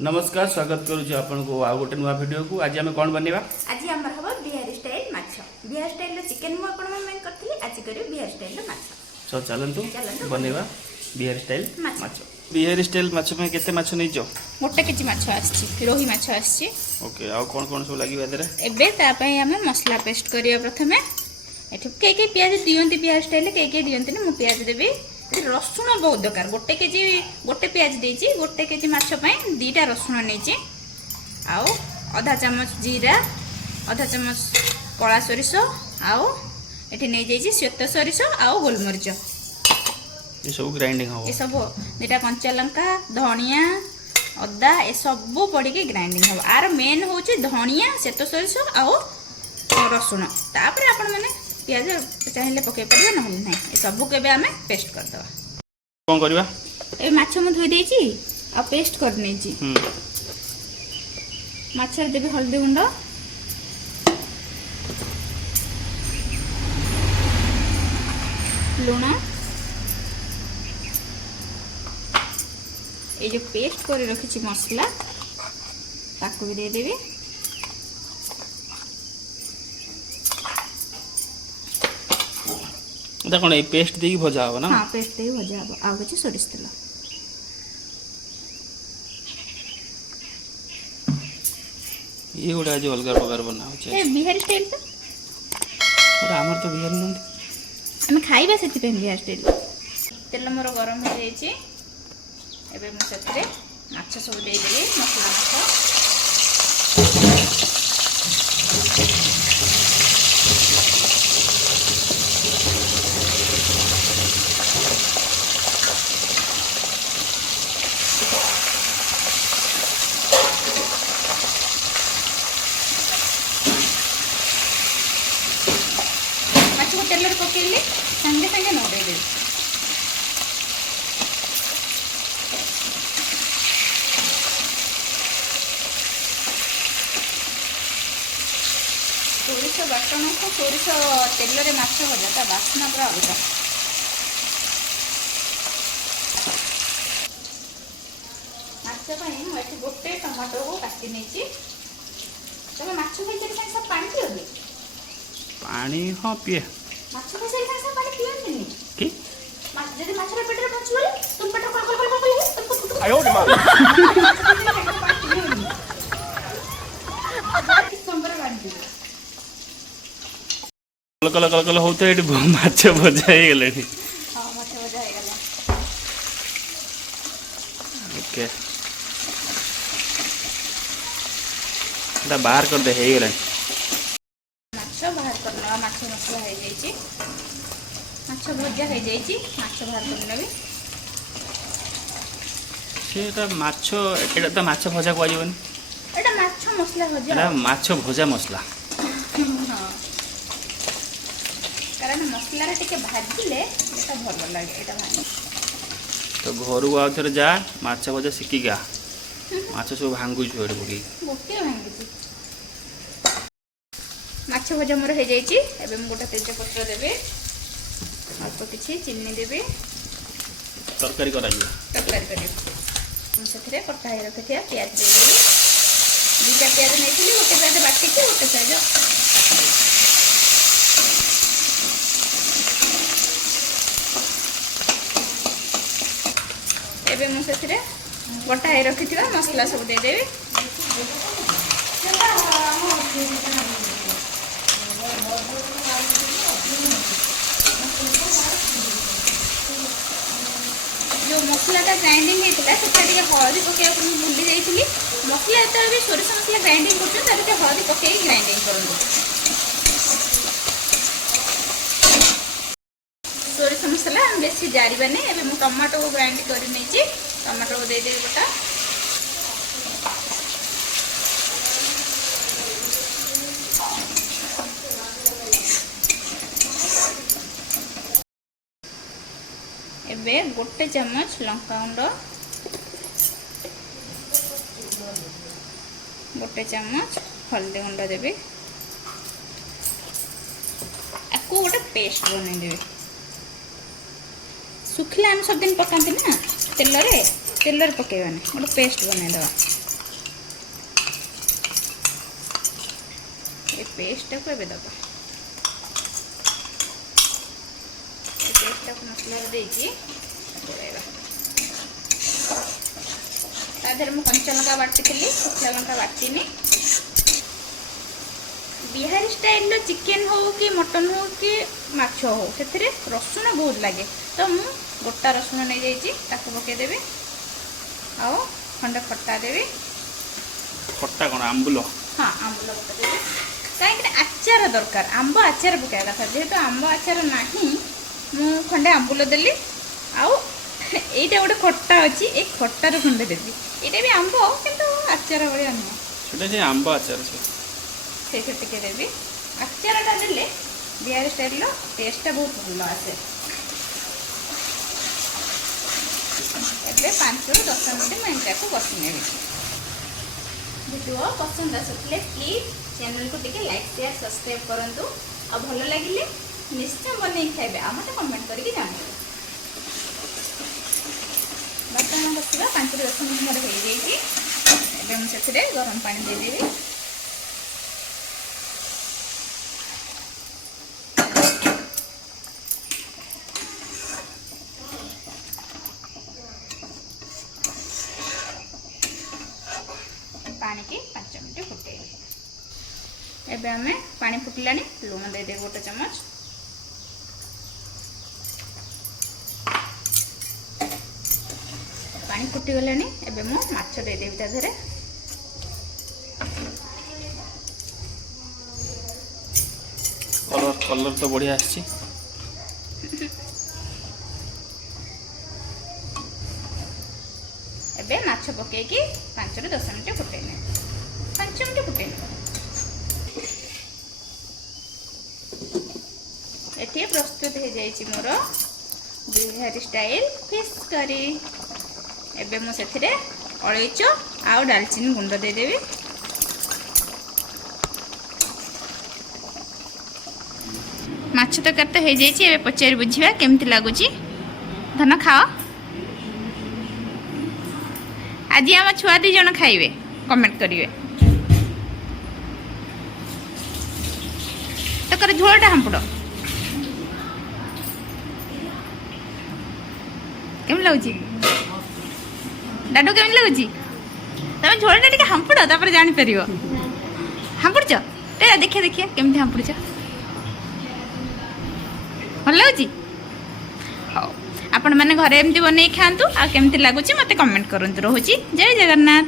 नमस्कार स्वागत करुछु आपनको आ गोटे नुआ वीडियो को। आज हम कोन बनेबा? आज हमर हबो बिहारी स्टाइल माछ। बिहार स्टाइल रो चिकन मु आपण में करथली, आज करियो बिहार स्टाइल रो माछ। सो चलंतु बनेबा बिहारी स्टाइल माछ। बिहारी स्टाइल माछ में केते माछ नै जो? मोटे केजी माछ आछि, रोही माछ आछि। ओके, आ कोन कोन सब लागि बादरे? एबे ता पय हम मसला पेस्ट करियो प्रथमे। एठु के प्याज दियंती बिहार स्टाइल के दियंती न मु प्याज देबी। रसुण बहुत दरकार, गोटे केजी गोटे प्याज देछि, गोटे केजी माछ पय दीटा रसुण नेछि। आउ आधा चम्मच जीरा, आधा चम्मच कला सरिष, आउ एठी नै जाइछि श्वेत सरिष आउ गोलमरिच। ये सब ग्राइंडिंग हो, ये सब दीटा कंचा लंका, धनिया, अदा ए सब पड़ी के ग्राइंडिंग हो। आर मेन होछि धनिया, श्वेत सरिष आउ रसुण। तापर आपण माने प्याज चाहिले पके परबे, नहले नै ए सब केबे हमें पेस्ट कर दवा। कोन करबा? ए माछ म धोइ देछि आ पेस्ट कर नेछि। माछ रे देबे हल्दी गुंड, लूण, ये जो पेस्ट कर रखी मसला ताको भी दे देबे। देखो ए पेस्ट देकी भजा हो ना? हां, पेस्ट देकी भजा हो। आ गछि सोरिस तेल। ये गोटा जो अलग प्रकार बना हो छै। ए बिहारी स्टाइल त और हमर तो बिहारी न हम खाइबा सेति पे बिहार स्टाइल। तेल मोर गरम हो जाई छी। एबे मु सेतरे माछ सब दे देबे, मसला माछ। माछ को तेल रे पकेले संगे संगे न दे दे। सोरिष बाटण को सोरिष तेल रे माछ भजा ता बास्ना पूरा अलग। माछ पई मु एठी गोटे टमाटो को काटी नेची। तमे माछ पई जे सब पानी पियोगे? पानी हां पिए। माछ पई से सब पानी पियोगे नी की? माछ जदी माछ रे पेट रे पचुले तुम पेट कल आयो रे मां। संबर बांधी कल कल कल होते एटी माछ भजा हे गेलेनी। हां, माछ भजा हे गेला। ओके, दा बाहर कर दे हे गेला। माछ बाहर करना, माछ मसला हो जाइए, माछ भजा हो जाइए, माछ बाहर करनेबी। सेटा माछ एटा त माछ भजा को आइबनी। एटा माछ मसला भजा। एटा माछ भजा मसला। हां, कारण मसला रे टिके भाजिले एटा भलो लागे। एटा भाजी तो घर को आउथरे जा माछ भजा सिकी गा। माछ सब भांगु छोड़ पकी गोटे भांगी छी। माछ भजा मोर हो जाइए। एबे हम गोटा तेज पत्र देबे, अल्प किछि चीनी देबे, तरकारी करा जी। तरकारी करे हम सेथरे कटा हे रखथिया प्याज दे देबे। दुटा प्याज नेथिली, गोटे प्याज बाटी के गोटे प्याज एबे मु सेथरे कटा हे रखथिया मसला सब दे देबे। जो मसलाटा ग्राइंडिंग होता है हलदी पकड़ भूली जाइए। मसला जो भी सोरिष मसला ग्राइंडिंग कर हलदी पकड़ ग्राइंडिंग करूँ। सोरिष मसला बेसी जारिबानी। एबे मु टमाटो को ग्राइंड कर नहीं, टमाटो को दे देबे गोटा। एबे गोटे चम्मच लंका गुंड, गोटे चम्मच हल्दी गुंड देबे। आपको गोटे पेस्ट बनै देबे। सुखिला हम सब दिन पकाते ना तेल रे पकेबानी, गोटे पेस्ट बनै दवा। पेस्टटाକୁ ଏବେ ଦେବା। पेस्टटाକୁ ମସଲାରେ ଦେଇକି ଗୋଳେଇବା। ତା ଦେହରେ ମୁଁ କଞ୍ଚା ଲଙ୍କା ବାଟିଥିଲି, ଶୁଖିଲା ଲଙ୍କା ବାଟିନି। बिहारी स्टाइल चिकेन हो कि मटन हो कि माछ हो से रसुण बहुत लगे, तो मु गोटा रसुण नहीं जाइए पकईदेवी आउ खंडे खट्टा देवी। खट्टा कौन आंबुल? हाँ आंबुल पकईदेवी कहीं आचार दरकार, आंब आचार पकाया कथा जेहेतु आंब आचार ना मु खंडे आंबुल देली आउ एटा गोटे खट्टा अच्छी ए खट्टार खंडे देवी। यहाँ भी आंब किंतु आचार भाया नुह आंब आचार से टिके देवी। आचारटा देले बिहारी स्टाइल टेस्टा बहुत भल आसे। एबे 5 ରୁ 10 मिनट मैं को बसी नेबी। वीडियो पसंद आसुले प्लीज चैनल को टिके लाइक शेयर सब्सक्राइब करंतु आ भल लागिले निश्चय बनै खाइबे आ मते कमेंट करके जानबे। बर्तमान बसिबा 5 ରୁ 10 मिनट हो जाइए। एबे हम सेथिरे गरम पानी दे देबी। पानी की 5 मिनट फुटे एबे हमें पानी फुटलानी लुण दे दे गोटे चम्मच। पानी फुटी गलानी एबे मु माछ दे देबी ता धरे। कलर कलर तो बढ़िया आछि। एबे माछ पकेकी 5 ରୁ 10 मिनट फुटेने 5 मिनट फुटेने। एठी प्रस्तुत हो जाइछि मोर बिहारी स्टाइल फिश करी। एबे मु सेथिरे अलैच आ दालचीनी गुंड दे देबी। माछ तरकारी तो हो जाइछि। एबे पचारि बुझिबा केमति लागुछि। धन खाओ। आज आम छुआ 2 जन खाइबे कमेंट करिवे। तकर झोलटा हमपुड़ केम लगुची डाडू केम लगुची तमे झोलटा टिके हमपुड़ तापर जानि परियो। हमपुड़छ ए देखिए देखिए केमति हमपुड़छ भल लगुची। हां आपण माने घरे एमती बनै खांतु आ केमती लागुची मते कमेंट करंतु। रहूची जय जगन्नाथ।